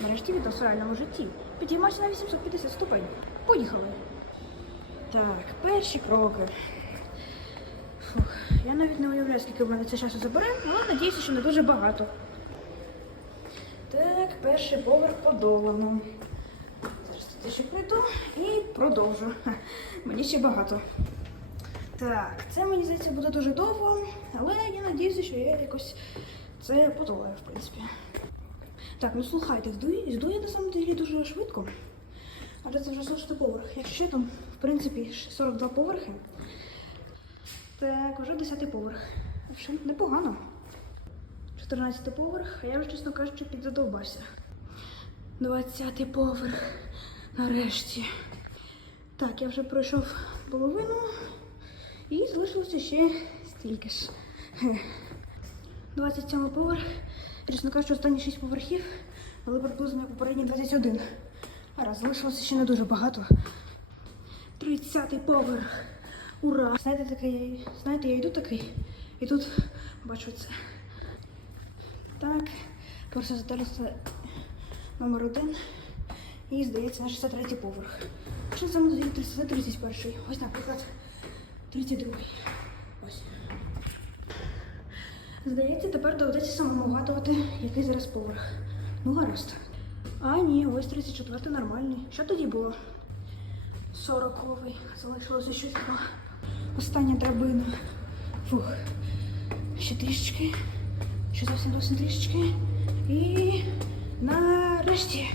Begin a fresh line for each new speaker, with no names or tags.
Нарешті відос у реальному житті. Підіймайся на 850 ступень. Поїхали. Так, перші кроки. Фух, я навіть не уявляю, скільки в мене це часу забере, але надіюся, що не дуже багато. Так, перший поверх подолано. Зараз тут ще прийду і продовжу. Мені ще багато. Так, це мені здається буде дуже довго, але я надіюся, що я якось це подолаю, в принципі. Так, ну слухайте, здує, здує на самом деле дуже швидко. Але це вже 46 поверх. Якщо там, в принципі, 42 поверхи, так, вже 10 поверх. Що непогано. 14 поверх, а я вже, чесно кажучи, підзадовбався. 20 поверх. Нарешті. Так, я вже пройшов половину і залишилося ще стільки ж. 27 поверх. Чесно кажучи, останні 6 поверхів, але приблизно попередні 21. Зараз залишилося ще не дуже багато. 30 поверх. Ура! Знаєте, такий, знаєте, я йду такий, і тут бачу це. Так, просто це номер один. І здається на 63 поверх. Що саме тоді 30, 31? Ось, наприклад, 32. Ось. Здається, тепер доведеться самому вгадувати, який зараз поверх. Ну, гаразд. А, ні, ось 34 нормальний. Що тоді було? 40-й. Залишилося щось два. Остання драбина. Фух. Ще трішечки. Ще зовсім зовсім трішечки. І нарешті.